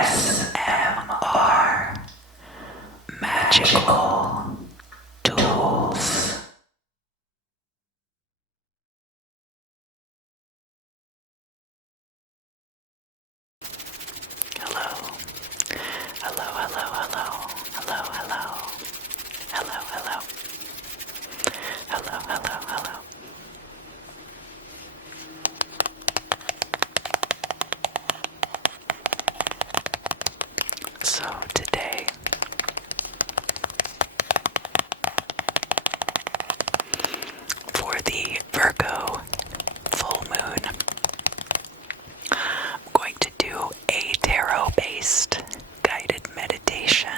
ASMR Magical Tools. Hello. Hello, hello, hello. Hello, hello. Hello, hello. Hello, hello, hello. So today, for the Virgo full moon, I'm going to do a tarot-based guided meditation.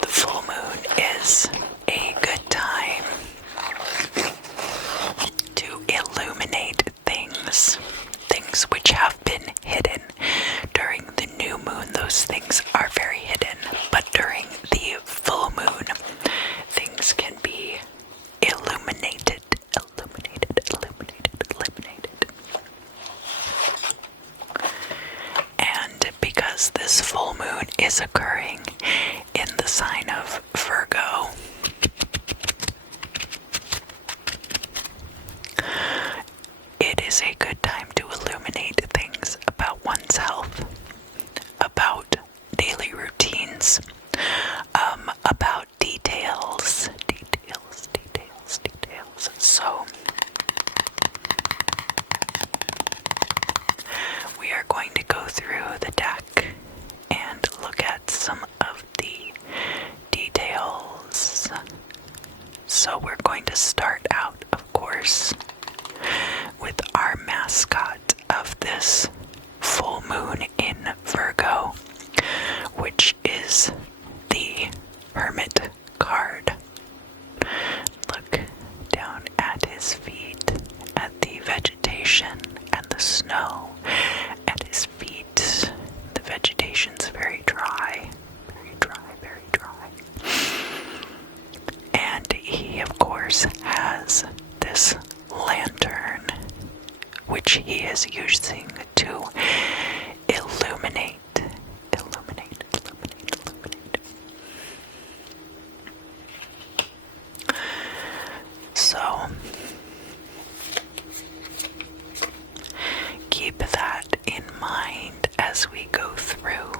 The full moon is a good time to illuminate things which have been hidden. During the new moon, those things are very hidden, but during the full moon, things can be illuminated. And because this full moon is occurring in the sign of Virgo, it is a good time to illuminate things about oneself, about daily routines, about details. So, we are going to go through the deck and look at some of the details. So we're going to start out, of course, with our mascot of this full moon in Virgo, which is the Hermit Card. Look down at his feet, at the vegetation and the snow at his feet. The vegetation's very dry. And he, of course, has this lantern, which he is using to illuminate. So, keep that in mind as we go through.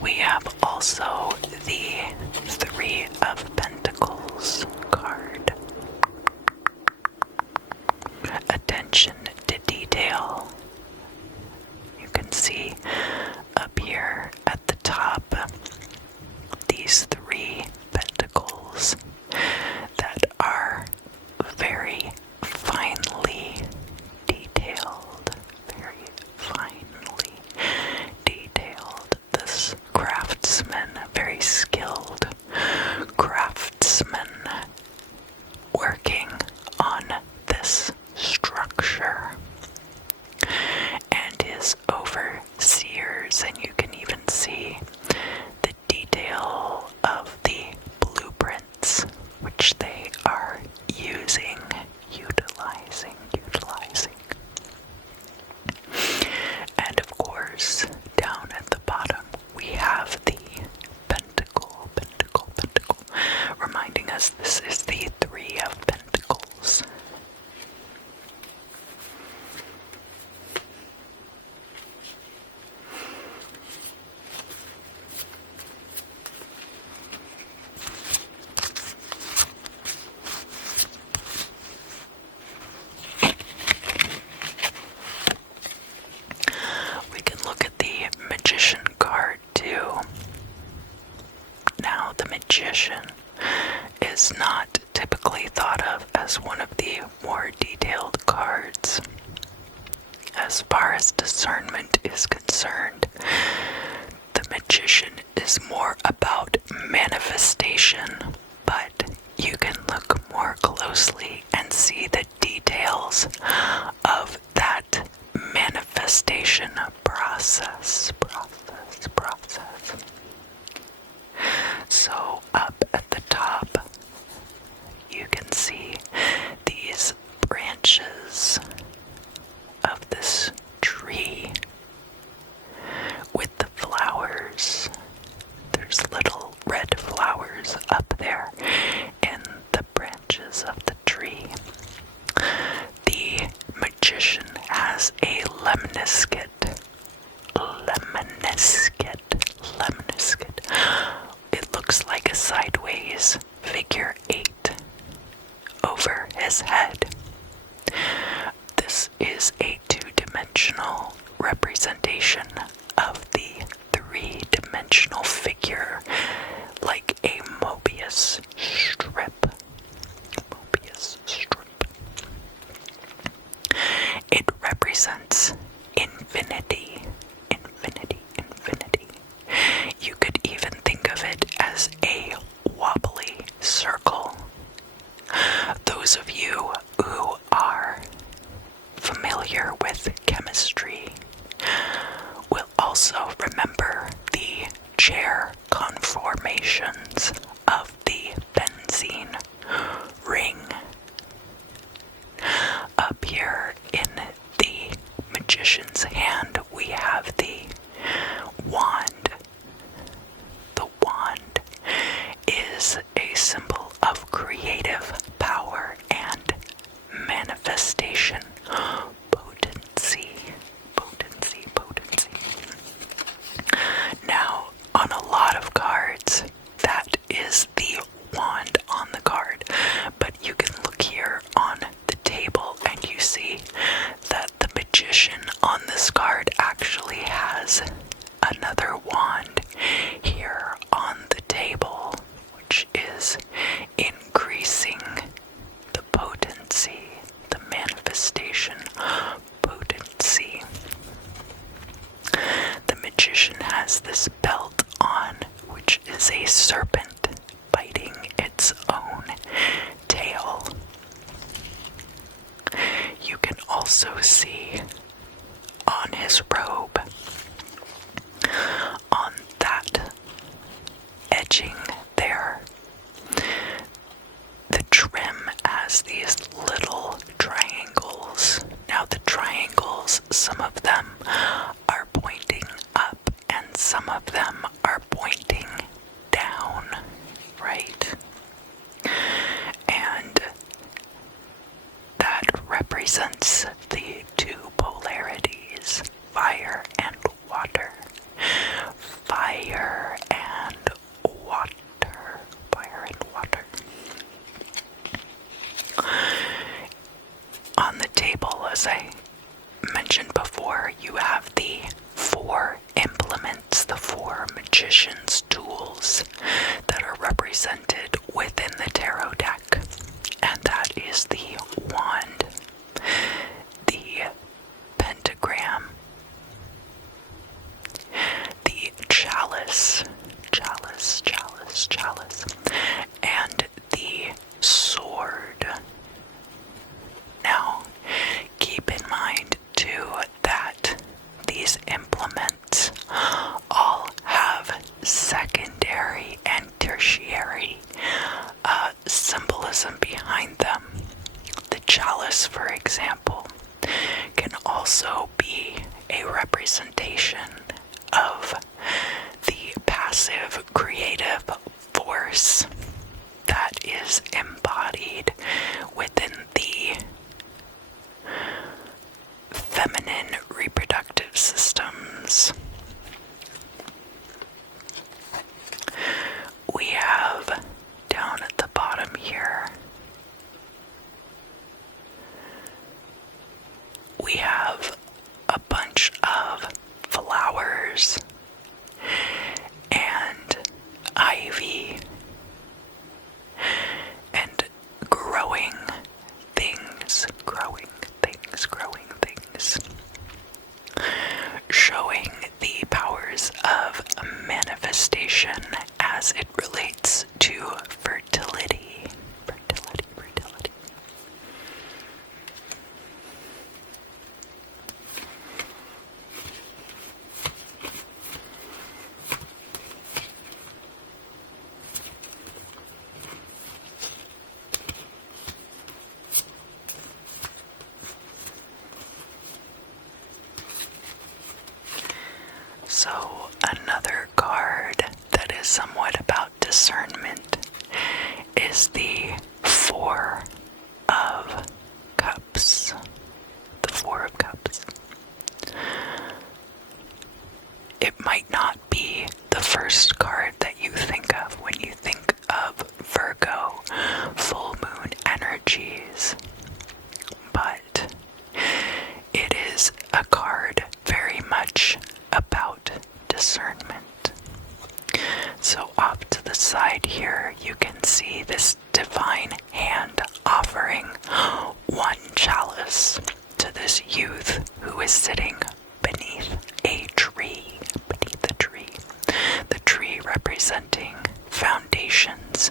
We have also the Three of Pentacles card. Attention to detail. You can see up here at the top these three pentacles that are very finely detailed. This craftsman, very skilled craftsman, working on this structure, and his overseers, and you can even see the detail of the blueprints which they are utilizing. And of course, down at the bottom, we have the pentacle, reminding us this is the Three of Pentacles. We can look at the Magician card too. Now, the Magician is not typically thought of as one of the more detailed cards. As far as discernment is concerned, the Magician is more about manifestation, but you can look more closely and see the details of that manifestation process. So up at the top, you can see these branches of this tree with the flowers. There's little red flowers up there in the branches of the tree. The magician has a lemniscate. It looks like a sideways figure 8 over his head. This is a 2-dimensional representation of the 3-dimensional figure, like a Mobius strip. It represents infinity. You could even think of it as a wobbly circle. Those of you who are familiar with chemistry will also remember the chair conformations of the benzene ring. Up here in the magician's hand, we have the wand. The wand is a symbol of creative power and manifestation. Potency. Now, on a lot of cards, that is the wand on the card, but you can look here on the table and you see that the magician on this card actually has another wand here on the table, which is increasing the potency, the manifestation potency. The magician has this belt on, which is a serpent biting its own tail. You can also see on his robe, on that edging there, the trim has these little triangles. Now the triangles, some of them are pointing up and some of them are pointing down, right? And that represents the 2 polarities, fire and water. Fire and water. On the table, as I mentioned before, you have the 4 implements, the 4 magician's tools that are represented within the tarot deck. And that is the wand, the pentagram, the chalice, and the sword. Now, keep in mind too that these implements all have secondary and tertiary symbolism behind them. The chalice, for example, can also be a representation of the passive creative force that is embodied within the feminine reproductive systems. We have down at the bottom here, we have a bunch of flowers and ivy and growing things, showing So another card that is somewhat about discernment is the Four of Cups. The Four of Cups. It might not be the first card that you think of when you think of Virgo full moon energies, but it is a card very much about discernment. So off to the side here, you can see this divine hand offering one chalice to this youth who is sitting beneath a tree. Beneath the tree. The tree representing foundations,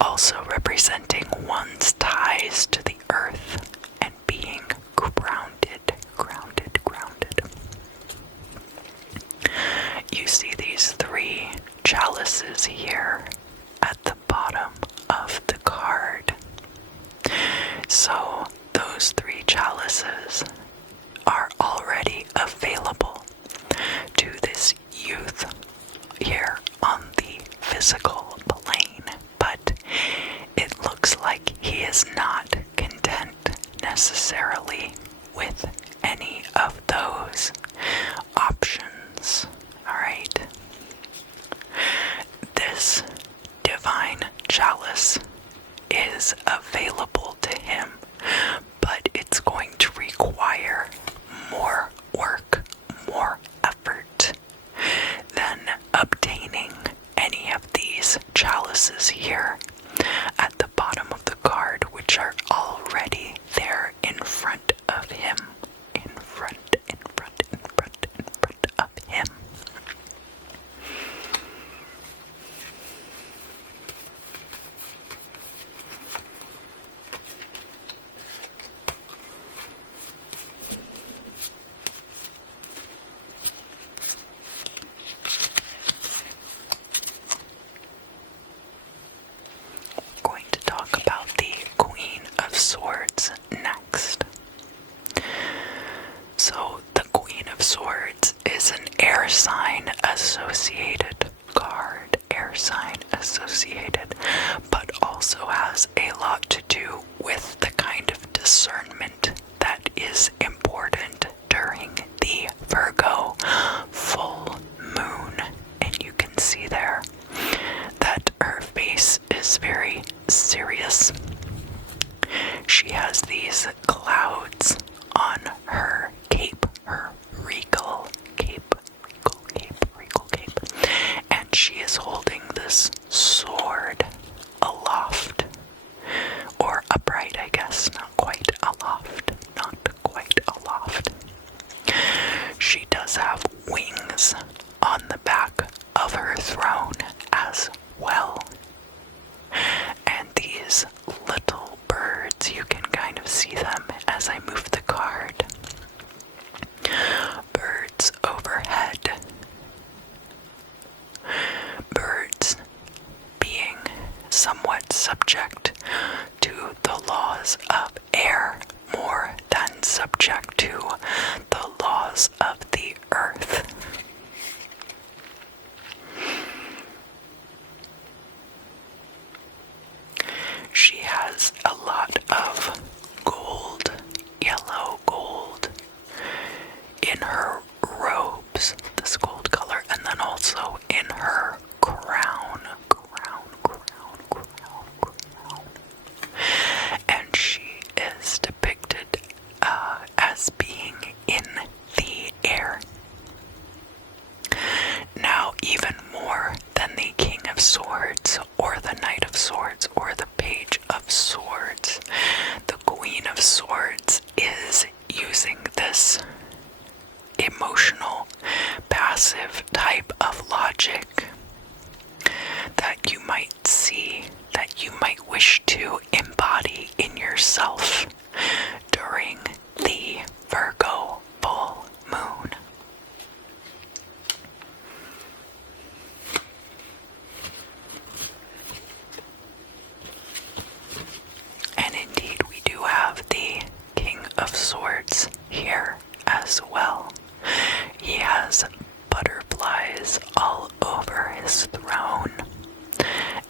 also representing one's ties to the earth and being grounded. You see these three chalices here at the bottom of the card. So those three chalices are already available to this youth here on the physical plane, but it looks like he is not content necessarily with any of those options. Alright. This divine chalice is available to him, but it's going to require more work, more effort than obtaining any of these chalices here at the bottom of the card, which are already there in front of him. In front of him. Going to talk about the Queen of Swords next. So the Queen of Swords is an air sign associated card, but also has a lot to do with the kind of discernment that is important during the Virgo full moon. And you can see there that her face is very serious. She has these clouds on her cape, her regal cape, and she is holding this sword aloft, or upright, I guess, not quite aloft. She does have wings on the back of her throne as well. And these little birds, you can kind of see them as I move the card. Birds overhead. Birds being somewhat subject to the laws of air more than subject to the laws of the earth. She has a lot of gold, yellow gold, in her robes, this gold color, and then also in her crown. And she is depicted as being in the air. Now, even more than the King of Swords, or the Knight of Swords, or the Page of Swords, the Queen of Swords is using this emotional, passive type of logic that you might see, that you might wish to embody in yourself during the Virgo full moon. And indeed, we do have the King of Swords here as well. He has is all over his throne,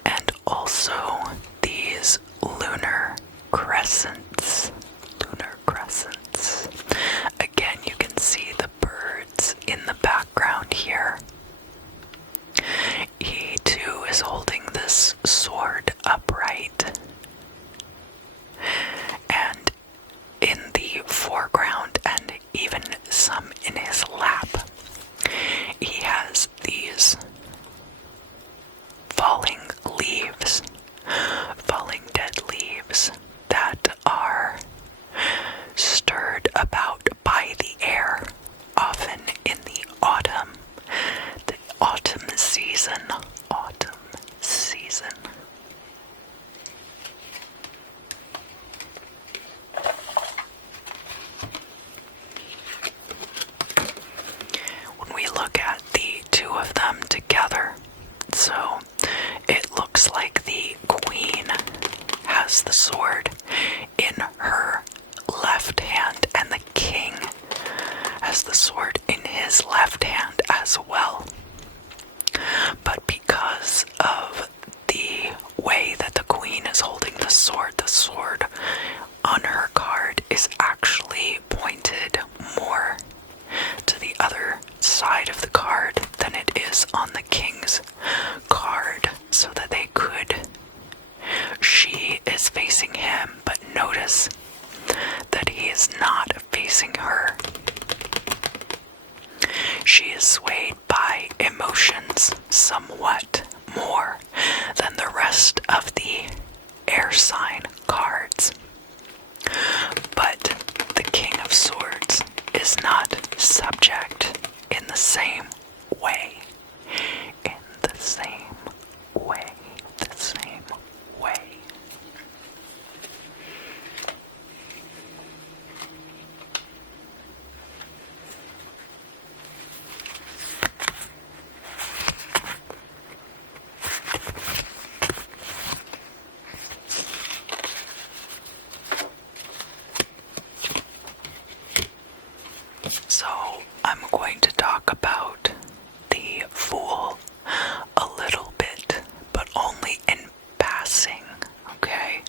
and also these lunar crescents. Again, you can see the birds in the background here. He too is holding this sword upright, and in the foreground, and even some in his lap, he has these falling dead leaves that are stirred about by the air, often in the autumn season. When we look at the two of them together, so it looks like the queen has the sword in her left hand, and the king has the sword in his left hand as well. But because of the way that the queen is holding the sword on her card is actually pointed more to the other side of the card than it is on the king's card, so that she is facing him, but notice that he is not facing her. She is swayed by emotions somewhat more than the rest of the air sign cards. But the King of Swords is not subject in the same way. So I'm going to talk about the Fool a little bit, but only in passing, okay?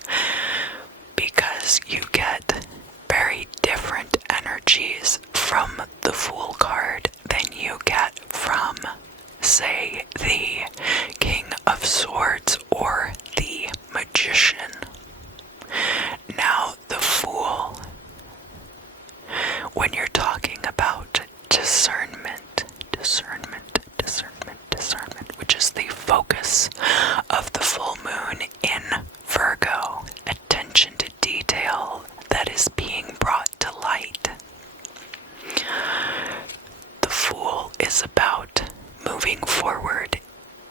Because you get very different energies from the Fool card than you get from, say, the King of Swords or the Magician. Now, the Fool, when you're talking about discernment, which is the focus of the full moon in Virgo, attention to detail that is being brought to light. The Fool is about moving forward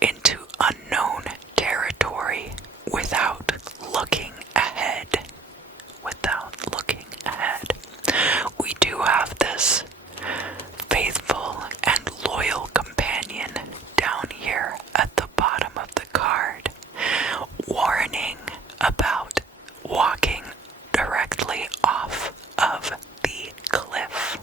into unknown territory without looking ahead. We do have this faithful and loyal companion down here at the bottom of the card, warning about walking directly off of the cliff.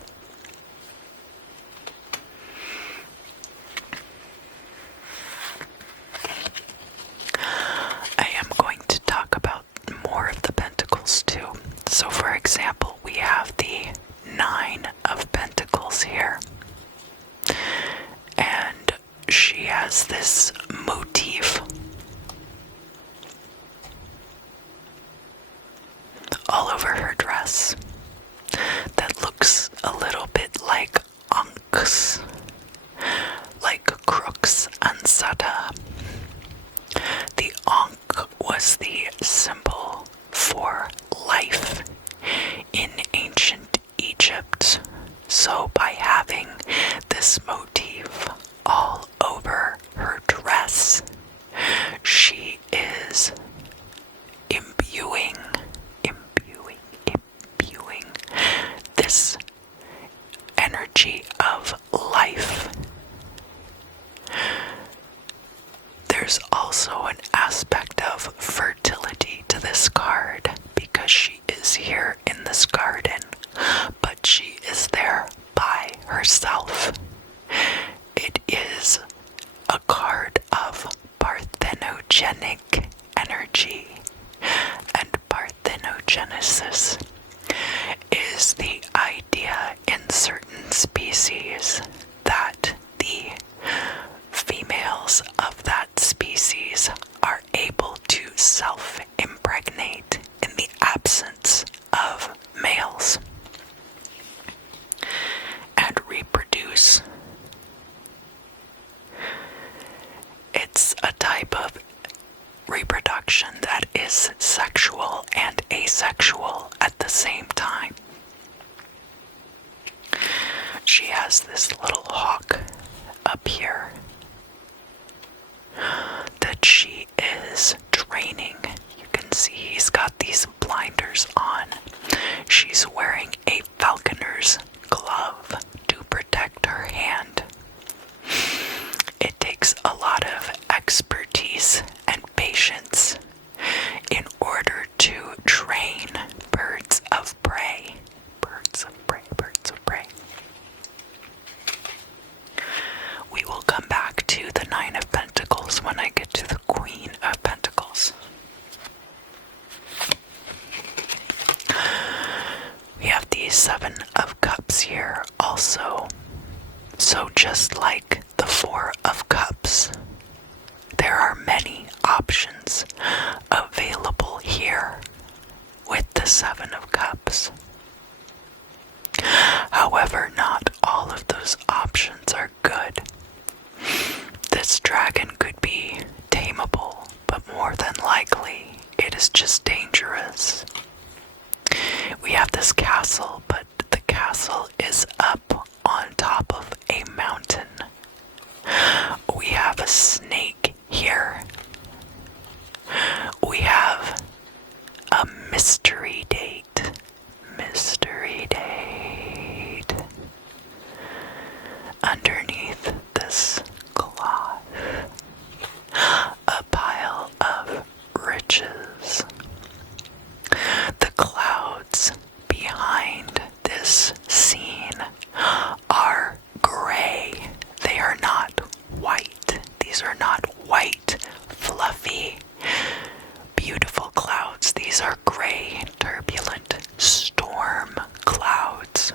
I am going to talk about more of the Pentacles too. So for example, we have the Nine of Pentacles here. And she has this motif all over her dress that looks a little bit like Ankhs, like Crux Ansata. The Ankh was the symbol for life in ancient Egypt. So by having this motif all over her dress, she is imbuing this energy of life. There's also an aspect of fertility to this card because she is here in this garden, but she is there by herself. It is species that the females of that species are able to self-impregnate in the absence of males and reproduce. It's a type of reproduction that is sexual and asexual at the same time. She has this little hawk up here that she is training. You can see he's got these blinders on. She's wearing a falconer's glove to protect her hand. It takes a lot of expertise and patience in order to train birds of prey. Birds of prey, birds of prey. We will come back to the Nine of Pentacles when I get to the Queen of Pentacles. We have the Seven of Cups here also. So just like the Four of Cups, there are many options available here with the Seven of Cups. However, not all of those options are good. This dragon could be tameable, but more than likely, it is just dangerous. We have this castle, but the castle is up on top of a mountain. We have a snake here. We have a mystery date. Mystery date. Underneath this cloth, a pile of riches. The clouds behind this scene are gray. They are not white. These are not white, fluffy, beautiful clouds. These are gray, turbulent storm clouds.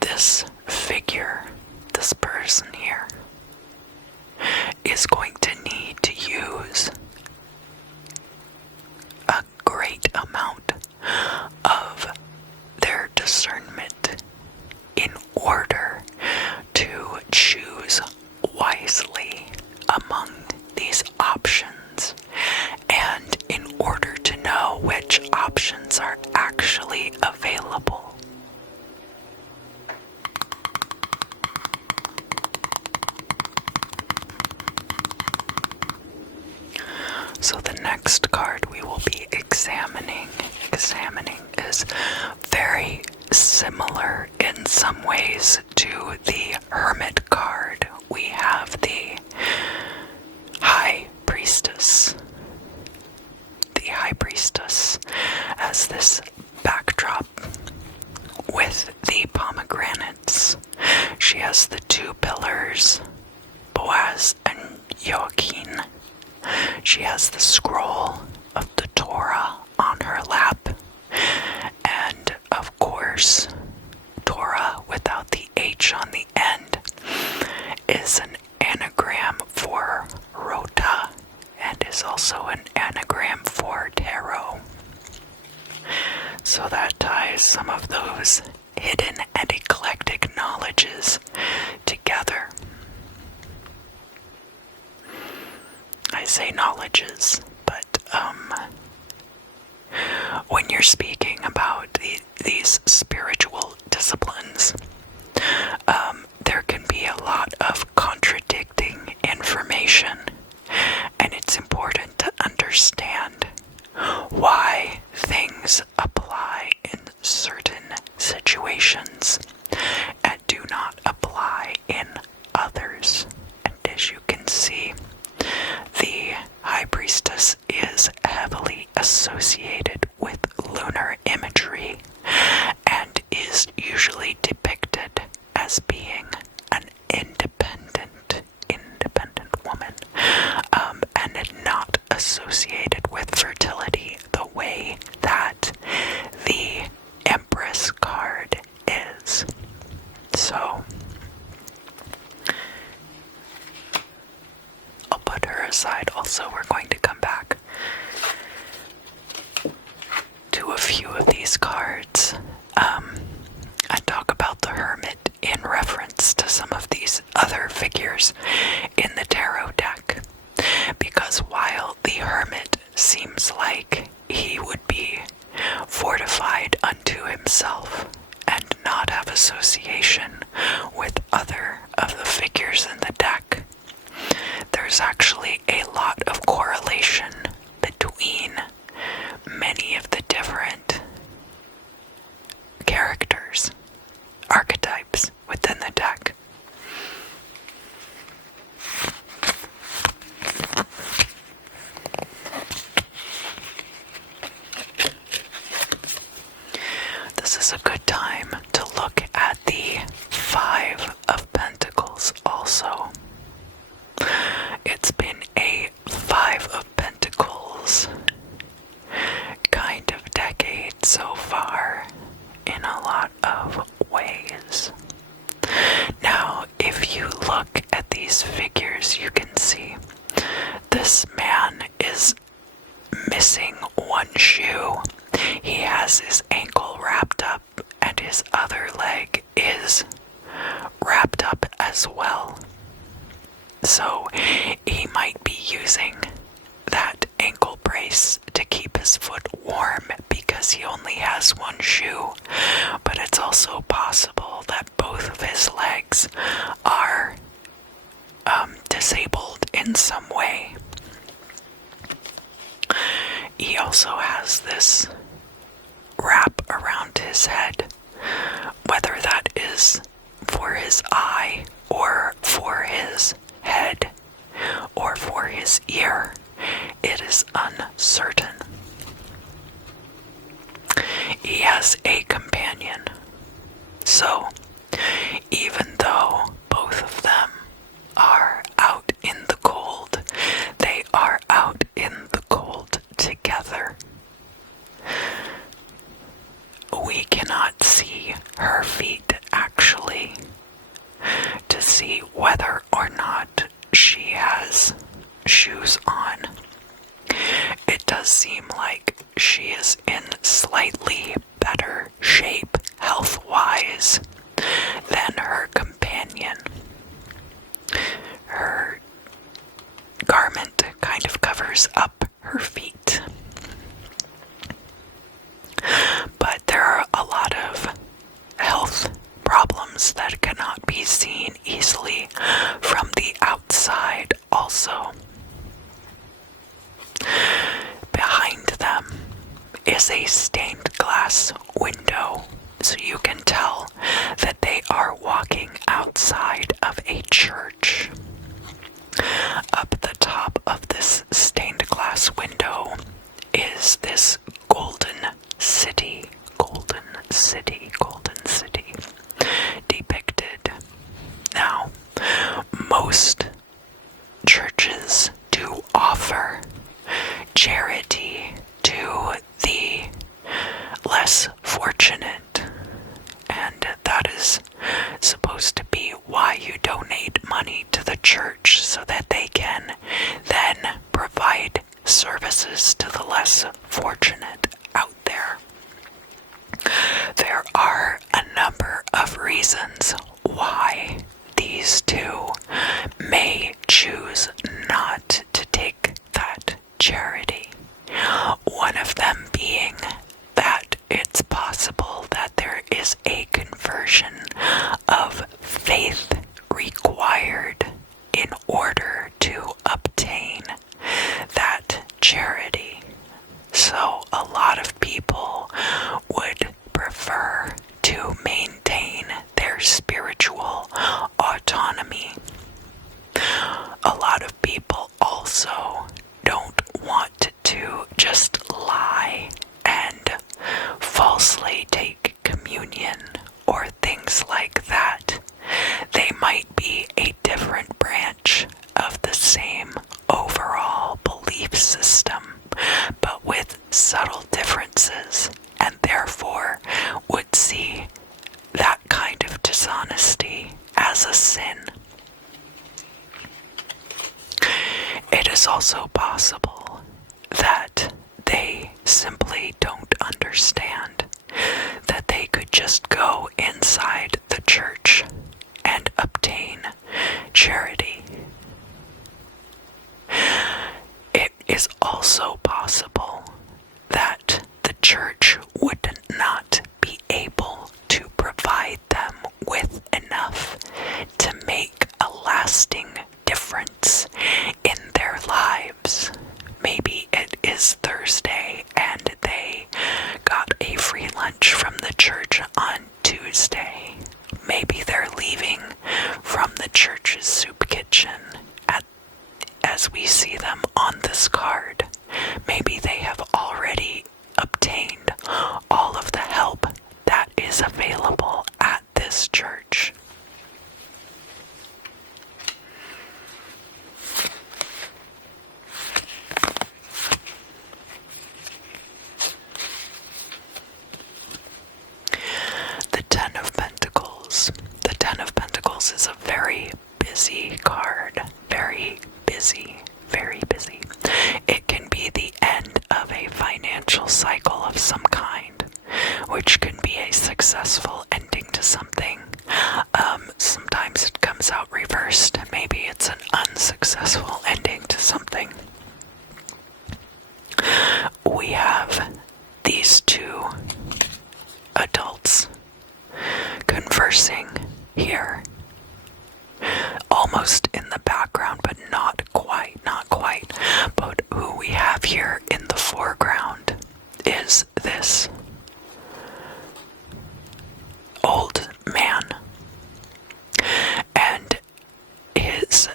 This figure, this person here, is going to need to use a great amount of their discernment in order to choose wisely among these options, and in order to know which options are actually available. So the next card we will be examining is very similar in some ways to the Hermit card. We have the High Priestess. The High Priestess as this backdrop with the pomegranates. She has the two pillars, Boaz and Joachim. She has the scroll of the Torah on her lap, and of course, Torah without the H on the end is an anagram for Rota and is also an anagram for tarot. So that ties some of those hidden and eclectic knowledges together. I say knowledges, but when you're speaking about these spiritual disciplines, there can be a lot of contradicting information, and it's important to understand why things apply in certain situations and do not apply in others. And as you can see, the High Priestess is heavily associated with lunar imagery and is usually depicted as being an independent woman, and not associated with fertility the way that the Empress card is. figures in the tarot deck. Because while the Hermit seems like he would be fortified unto himself and not have association with other of the figures in the deck, there's actually a lot of correlation between many of the different characters, archetypes within the deck. This is a good time to look at the Five of Pentacles also. It's been a Five of Pentacles kind of decade so far in a lot of ways. Now, if you look at these figures, you can see this man is missing one shoe. He has his ankle wrapped up and his other leg is wrapped up as well. So he might be using that ankle brace to keep his foot warm because he only has one shoe. But it's also possible that both of his legs are disabled in some way. He also has this wrap around his head, whether that is for his eye or for his head or for his ear. It is uncertain. He has a companion. So, even though both of them are out in the cold, they are out in the cold together. We cannot see her feet actually to see whether or not she has shoes on. It does seem like she is in slightly better shape health-wise than her companion. Her garment kind of covers up her feet. But there are a lot of health problems that cannot be seen easily from the outside also. Behind them is a stained glass window, so you can tell that they are walking outside of a church. Up the top of this stained glass window is this golden city depicted. Now, most churches do offer charity to the less fortunate, and that is supposed to be why you donate money to the church, so that they can then provide services to the less fortunate out there. There are a number of reasons why these two may choose not to take that charity. One of them being that it's possible that there is a conversion of faith required in order to obtain that charity. So a lot of people would prefer to maintain their spiritual autonomy. A lot of people also don't want to just lie and falsely take communion or things like that. They might be a different branch of the same overall belief system, but with subtle differences, and therefore would see that kind of dishonesty as a sin. It is also possible that they simply don't understand that they could just go inside the church and obtain charity very busy card. Very busy. Very busy. It can be the end of a financial cycle of some kind, which can be a successful ending to something. Sometimes it comes out reversed. Maybe it's an unsuccessful ending to something. We have these two adults conversing here, almost in the background, but not quite. But who we have here in the foreground is this old man, and his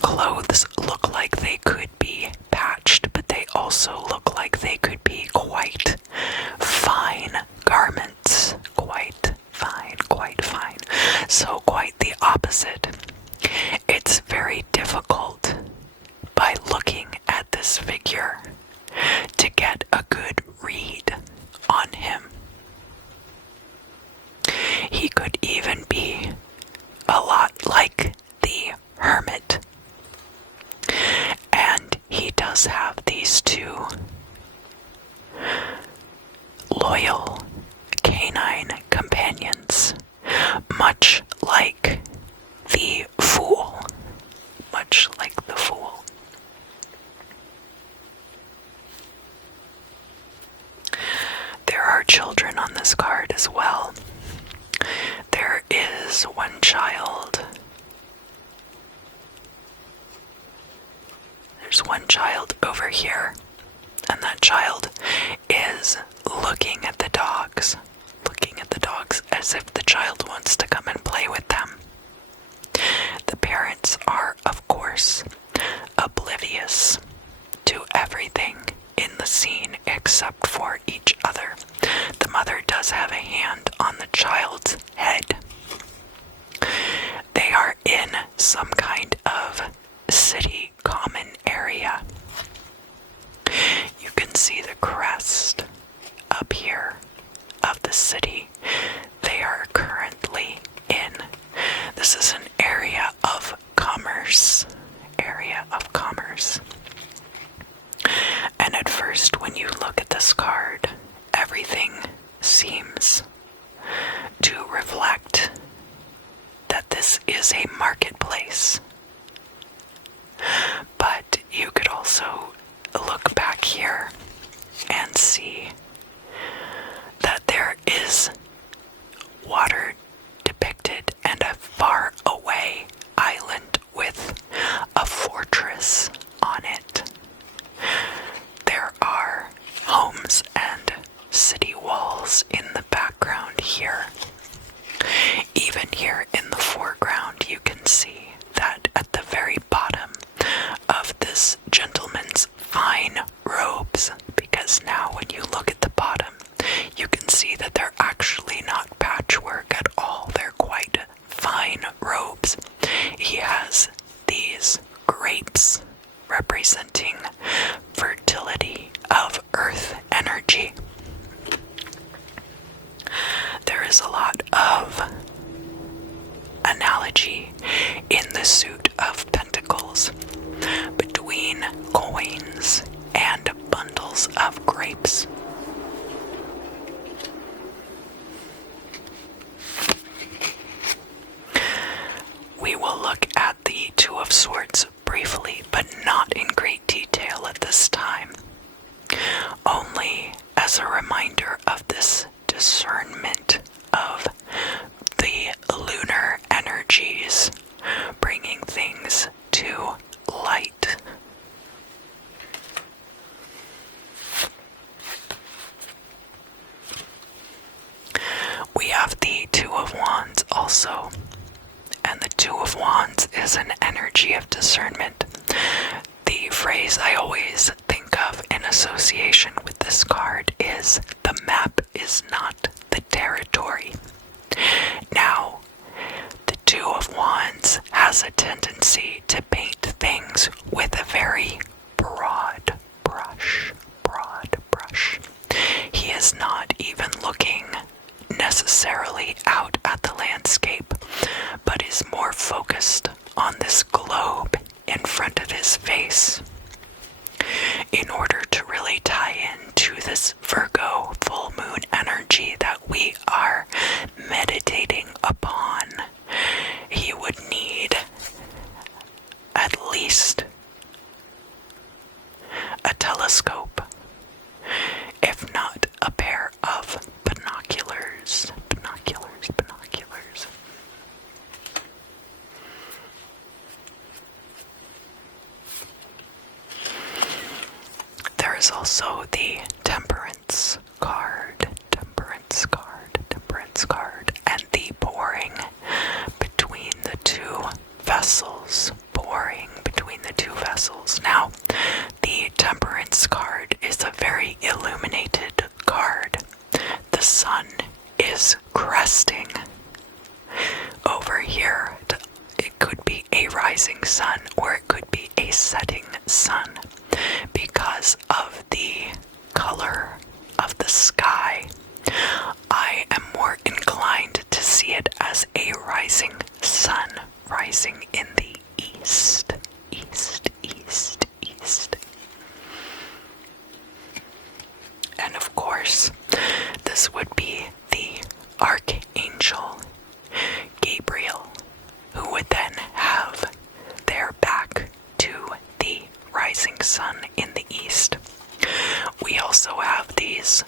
clothes look like they could be patched, but they also look like they could be quite fine garments. Quite fine. So quite the opposite. It's very difficult by looking at this figure to get a good read on him. He could even be a lot like the Hermit. And he does have these two loyal canine companions, much like the Fool. Much like the Fool. There are children on this card as well. There is one child. There's one child over here, and that child is looking at the dogs as if the child wants to come and play with them. The parents are, of course, oblivious to everything in the scene except for each other. The mother does have a hand on the child's head. They are in some kind of city common area. You can see the crest up here of the city they are currently in. This is an area of commerce. And at first, when you look at this card, everything seems to reflect that this is a marketplace. But you could also look back here and see that there is water depicted and a far away island with a fortress on it. There are homes and city walls in the background here. Even here in the foreground, you can see that at the very bottom of this gentleman's fine robes, because now when you look at the bottom, you can see that they're actually not patchwork at all. They're quite fine robes. He has these grapes representing fertility of earth energy. There is a lot of analogy in the suit of pentacles between coins and bundles of grapes. We will look at the Two of Swords briefly, but not in great detail at this time. Only as a reminder of this discernment of the lunar energies, bringing things to light. We have the Two of Wands also. And the Two of Wands is an energy of discernment. The phrase I always think of in association with this card is, the map is not the territory. Now, the Two of Wands has a tendency to paint things with a very broad brush. He is not even looking necessarily out at the landscape, but is more focused on this globe in front of his face in order to really tie into this Virgo full moon energy that we are meditating upon. He would need at least a telescope, if not a pair of binoculars. There is also the Temperance Card, and the pouring between the two vessels. Now, the Temperance card is a very illuminated card. The sun is cresting over here. It could be a rising sun or it could be a setting sun because of the color of the sky. I am more inclined to see it as a rising sun, rising in the east. And of course, this would be the Archangel Gabriel, who would then have their back to the rising sun in the east. We also have these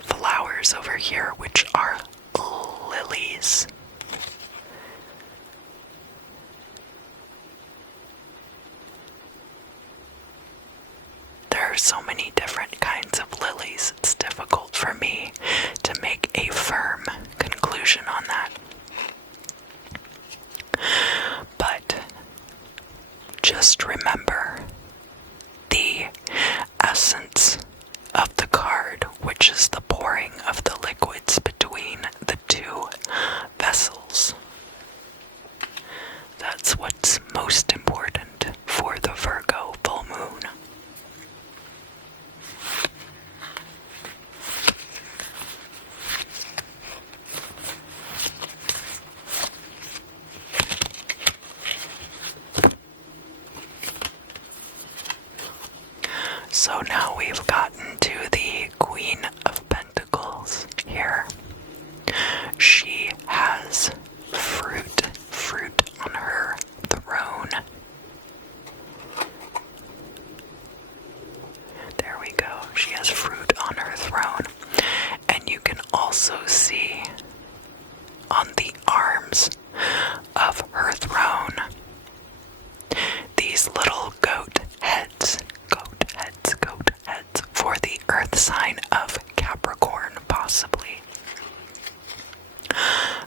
flowers over here, which are lilies. There are so many different kinds of lilies, it's difficult for me to make a firm conclusion on that. But just remember the essence of the card, which is the pouring of the liquids between the two vessels. That's what's most important for the Virgo full moon. So now we've gotten to the Queen of Pentacles here. She has fruit on her throne. There we go. She has fruit on her throne. And you can also see on the arms of her throne these little goat heads for the earth sign of Capricorn, possibly.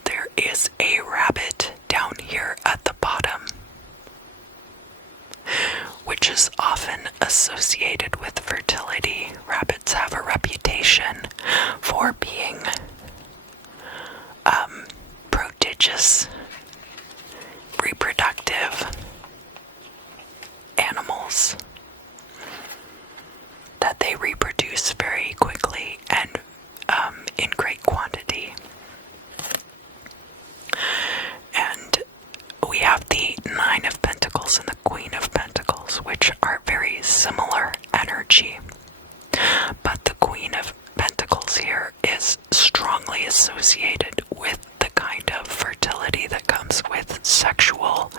There is a rabbit down here at the bottom, which is often associated with fertility. Rabbits have a reputation for being prodigious, reproductive animals, that they reproduce very quickly and in great quantity. And we have the Nine of Pentacles and the Queen of Pentacles, which are very similar energy. But the Queen of Pentacles here is strongly associated with the kind of fertility that comes with sexual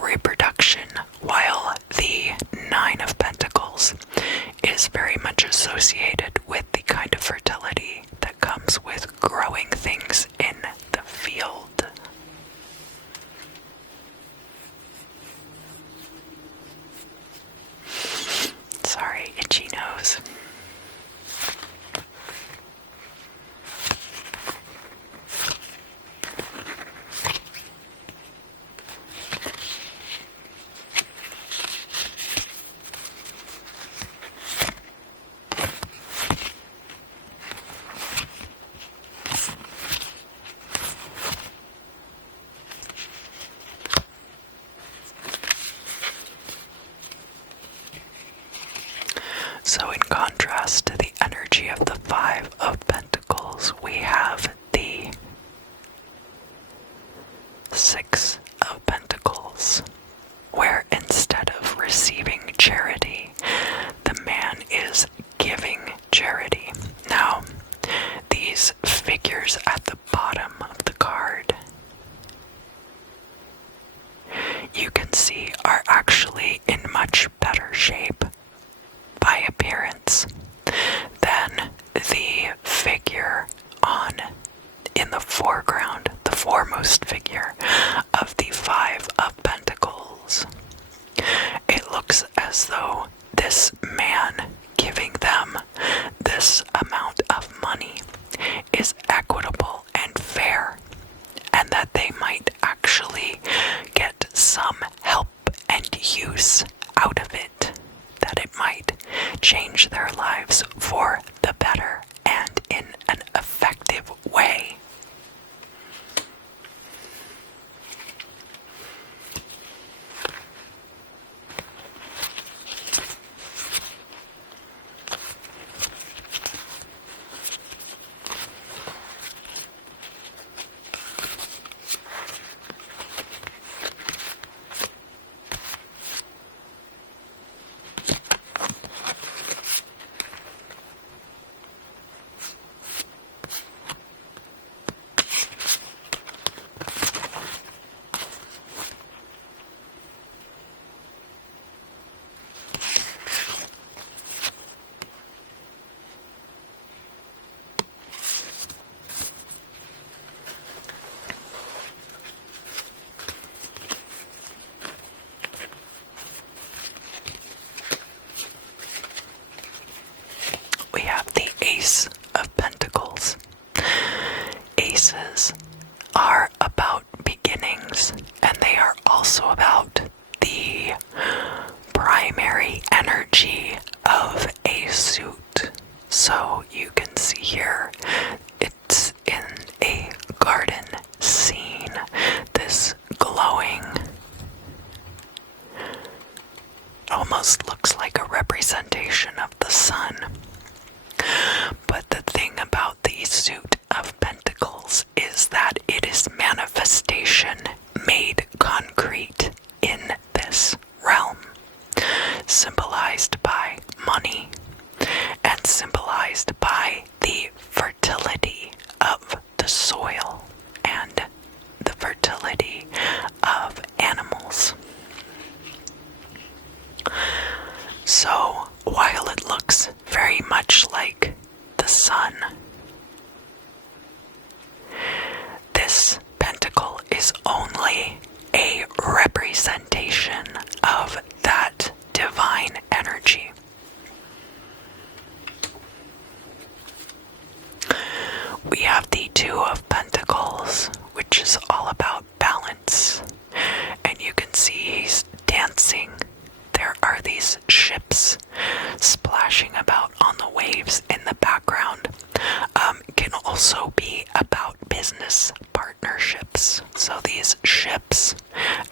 reproduction, while the Nine of Pentacles is very much associated with the kind of fertility that comes with growing things in the field. Sorry, itchy nose. So in contrast to the energy of the Five of Pentacles, we have the Six of Pentacles. foreground, the foremost figure of the Five of Pentacles. It looks as though this man giving them this amount of money is equitable and fair, and that they might actually get some help and use out of it, that it might change their lives for the better and in an effective way. We have the Ace of Pentacles. Aces are about beginnings, and they are also about the primary energy of a suit. So you can see here, it's in a garden scene, this glowing, almost looks like a representation of the sun. But the thing about the suit of Pentacles is that it is manifestation made concrete in this realm, symbolized by money and symbolized by the fertility of the soil and the fertility of animals. So, while it looks very much like the sun, this pentacle is only a representation of that divine energy. We have the Two of Pentacles, which is all about balance, and you can see he's dancing. There are these ships splashing about on the waves in the background. Can also be about business partnerships. So these ships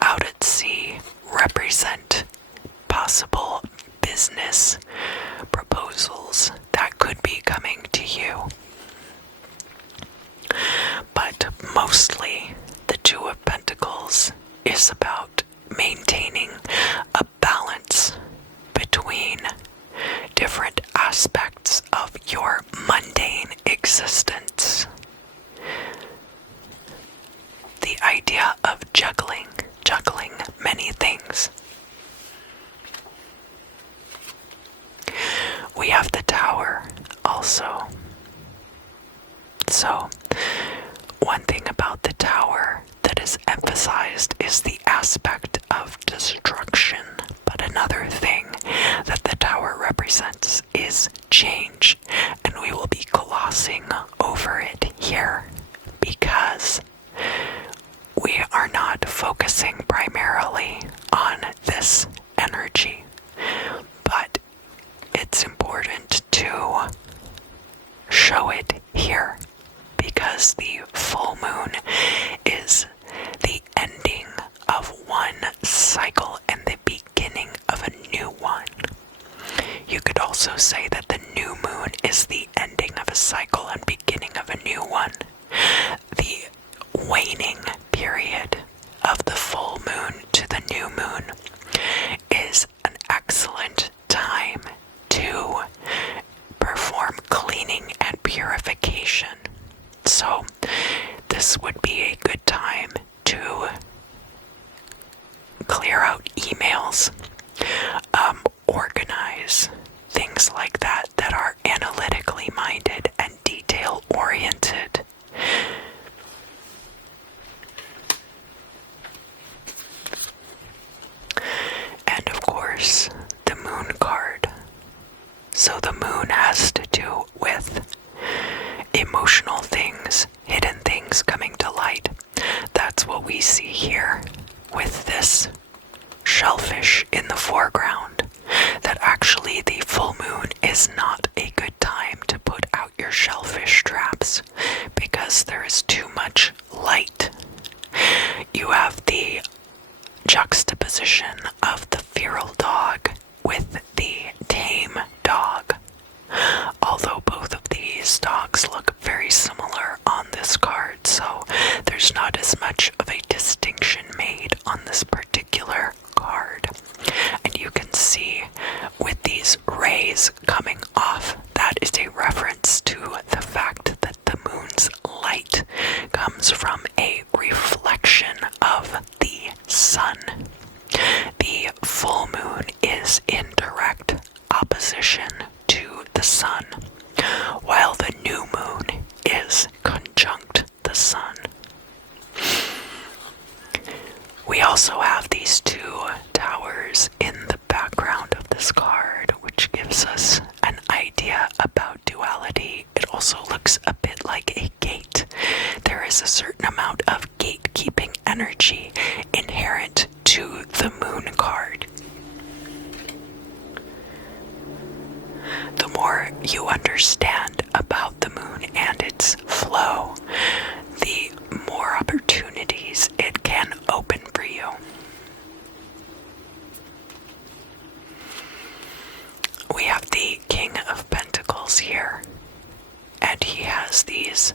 out at sea represent possible business proposals that could be coming to you. But mostly, the Two of Pentacles is about maintaining a balance between different aspects of your mundane existence. The idea of juggling many things. We have the Tower also. So, one thing about the Tower that is emphasized is the aspect of destruction, but another thing that the Tower represents is change, and we will be glossing over it here because we are not focusing primarily on this energy, but it's important to show it here because the full moon is the ending of one cycle and the beginning of a new one. You could also say that the new moon is the ending of a cycle and beginning of a new one. The waning period of the full moon to the new moon is an excellent time to perform cleaning and purification. So this would be a good time to clear out emails, organize things like that that are analytically minded and detail oriented. course, the Moon card. So the moon has to do with emotional things, hidden things coming to light. That's what we see here with this shellfish in the foreground. That actually the full moon is not a good time to put out your shellfish traps because there is too much light. You have the juxtaposition of the feral dog with the tame dog. Although both of these dogs look very similar on this card, so there's not as much of a distinction made on this particular card. And you can see with these rays coming off, that is a reference to the fact that the moon's light comes from a reflection of the sun. The full moon is in direct opposition to the sun, while the new moon is conjunct the sun. We also have these two towers in the background of this card, which gives us an idea about duality. It also looks a bit like a gate. There is a certain amount of gatekeeping energy inherent to the moon card. The more you understand about the moon and its flow, the more opportunities it can open for you. We have the King of Pentacles here, and he has these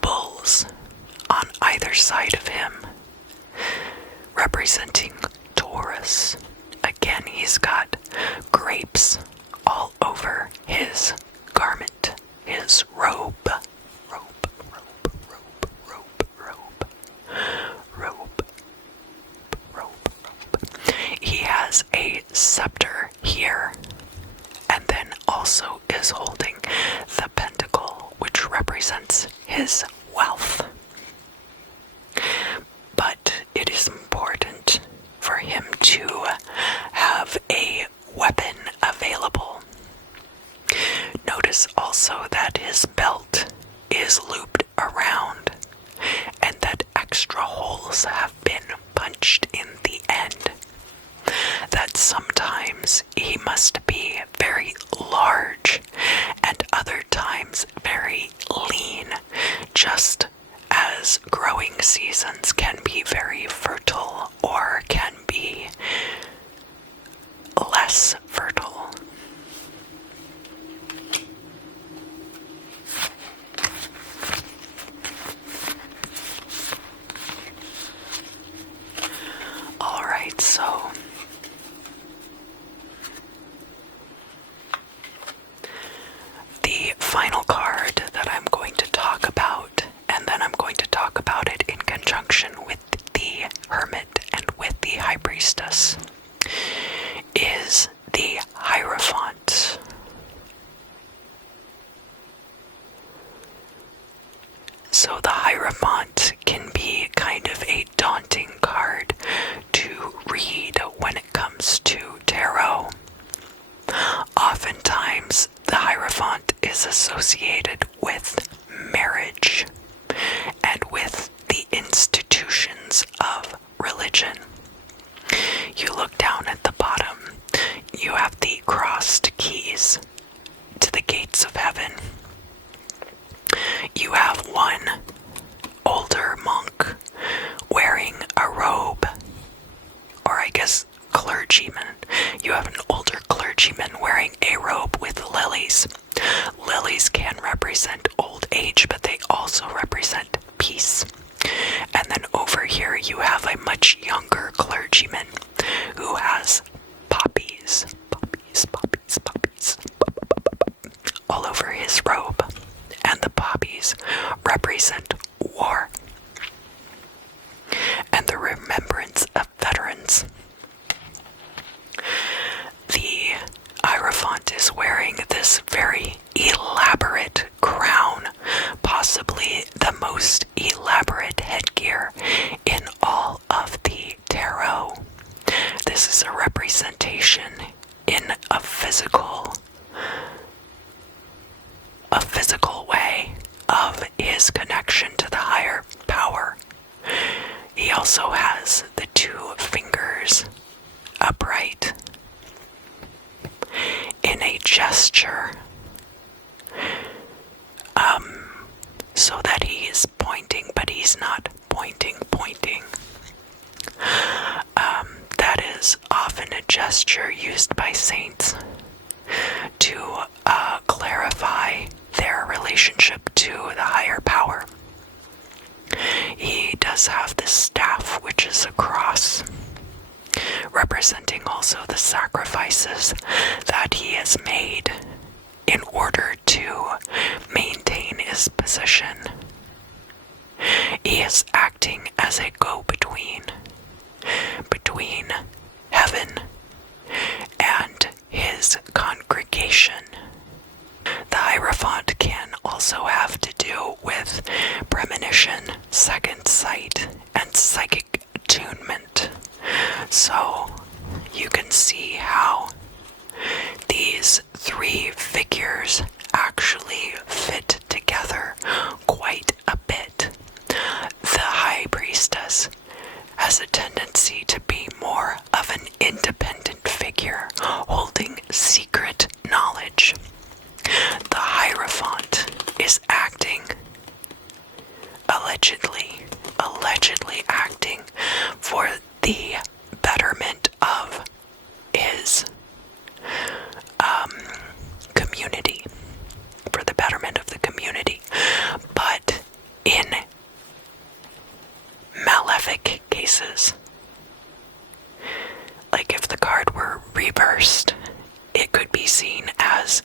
bulls on either side of him, representing Taurus. Again, he's got grapes all over his garment, his robe. He has a scepter here, and then also is holding the pentacle, which represents his wealth. But it is important for him to have a weapon available. Notice also that his belt is looped around and that extra holes have been punched in the end. That sometimes he must be very large and other times very lean, just as growing seasons can be very fertile or can be less fertile. Alright, so the final card that I'm going to talk about, and then I'm going to talk about it in conjunction with the Hermit and with the High Priestess, is the Hierophant. So the Hierophant can be kind of a daunting card to read when it comes to tarot. Oftentimes, the Hierophant is associated with marriage and with the institutions of religion. You look down at the bottom, you have the crossed keys to the gates of heaven. You have one older monk wearing a robe, or I guess clergyman. You have an older clergyman wearing a robe with lilies. Lilies can represent old age, but they also represent peace. And then over here you have a much younger clergyman who has poppies all over his robe. And the poppies represent war and the remembrance of veterans. The Hierophant is wearing this very elaborate crown, possibly the most elaborate headgear in all of the tarot. also has the two fingers upright in a gesture, so that he is pointing, but he's not pointing. That is often a gesture used by saints to clarify their relationship to the higher power. He does have this staff, which is a cross, representing also the sacrifices that he has made in order to maintain his position. He is acting as a go-between between heaven and his congregation. The Hierophant can also have to do with premonition, second sight, and psychic attunement. So you can see how these three figures actually fit together quite a bit. The High Priestess has a tendency to be more of an independent figure holding secret knowledge. The Hierophant is acting, allegedly acting for the betterment of his community, for the betterment of the community. But in malefic cases, like if the card were reversed, it could be seen as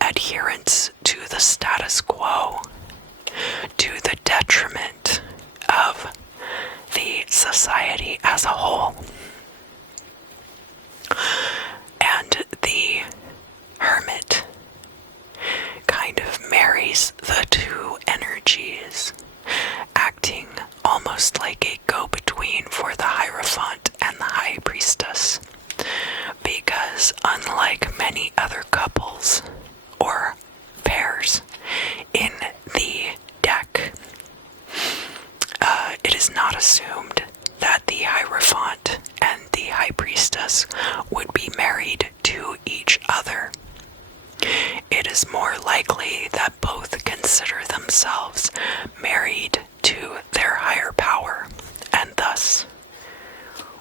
adherence to the status quo, to the detriment of the society as a whole. And the Hermit kind of marries the two energies, acting almost like a go-between for the Hierophant and the High Priestess, because unlike many other couples or pairs in the deck, it is not assumed that the Hierophant and the High Priestess would be married to each other. It is more likely that both consider themselves married to their higher power, and thus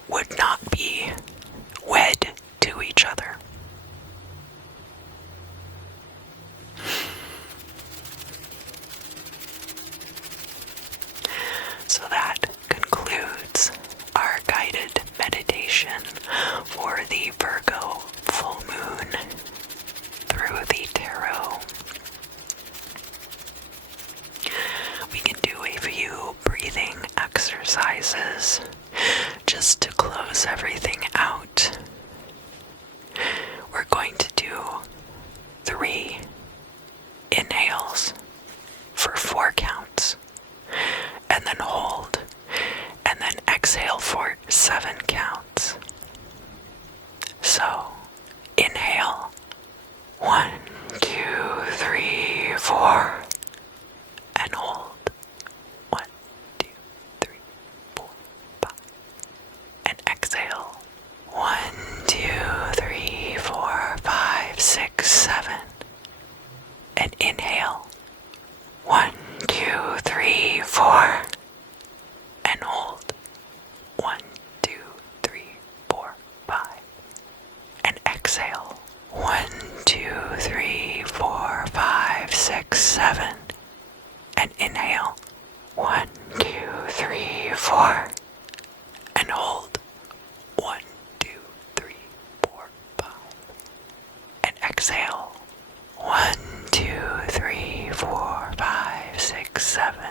would not be wed to each other. So that concludes our guided meditation for the Virgo full moon through the tarot. We can do a few breathing exercises just to close everything out. We're going to do 3 inhales for 4 counts, and then hold, and then exhale for 7 counts. So, inhale, 1, 2, 3, 4, and hold, 1, 2, 3, 4, 5, and exhale, 1, 2, 3, 4, 5, 6, 7, and inhale, 1, 2, 3, 4, and hold, 1, 2, 3, 4, 5, and exhale, 1, 2, 3, 4, 5, 6, 7, and inhale, 1, 2, 3, 4, and hold, 1, 2, 3, 4, 5, and exhale, 1, 2, 3, 4, 5, 6, 7.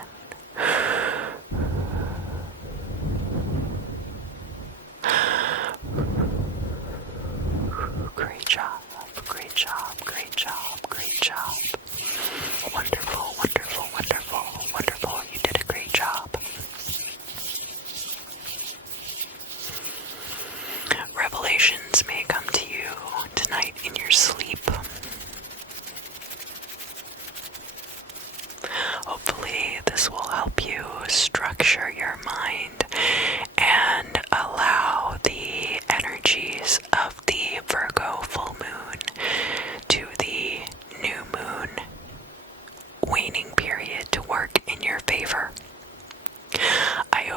Great job, great job, great job, great job. Wonderful, wonderful, wonderful, wonderful. You did a great job. Revelations may come to you tonight in your sleep. Hopefully this will help you structure your mind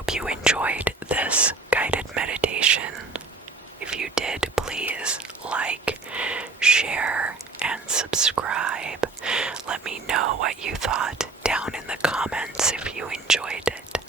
hope you enjoyed this guided meditation. If you did, please like, share, and subscribe. Let me know what you thought down in the comments if you enjoyed it.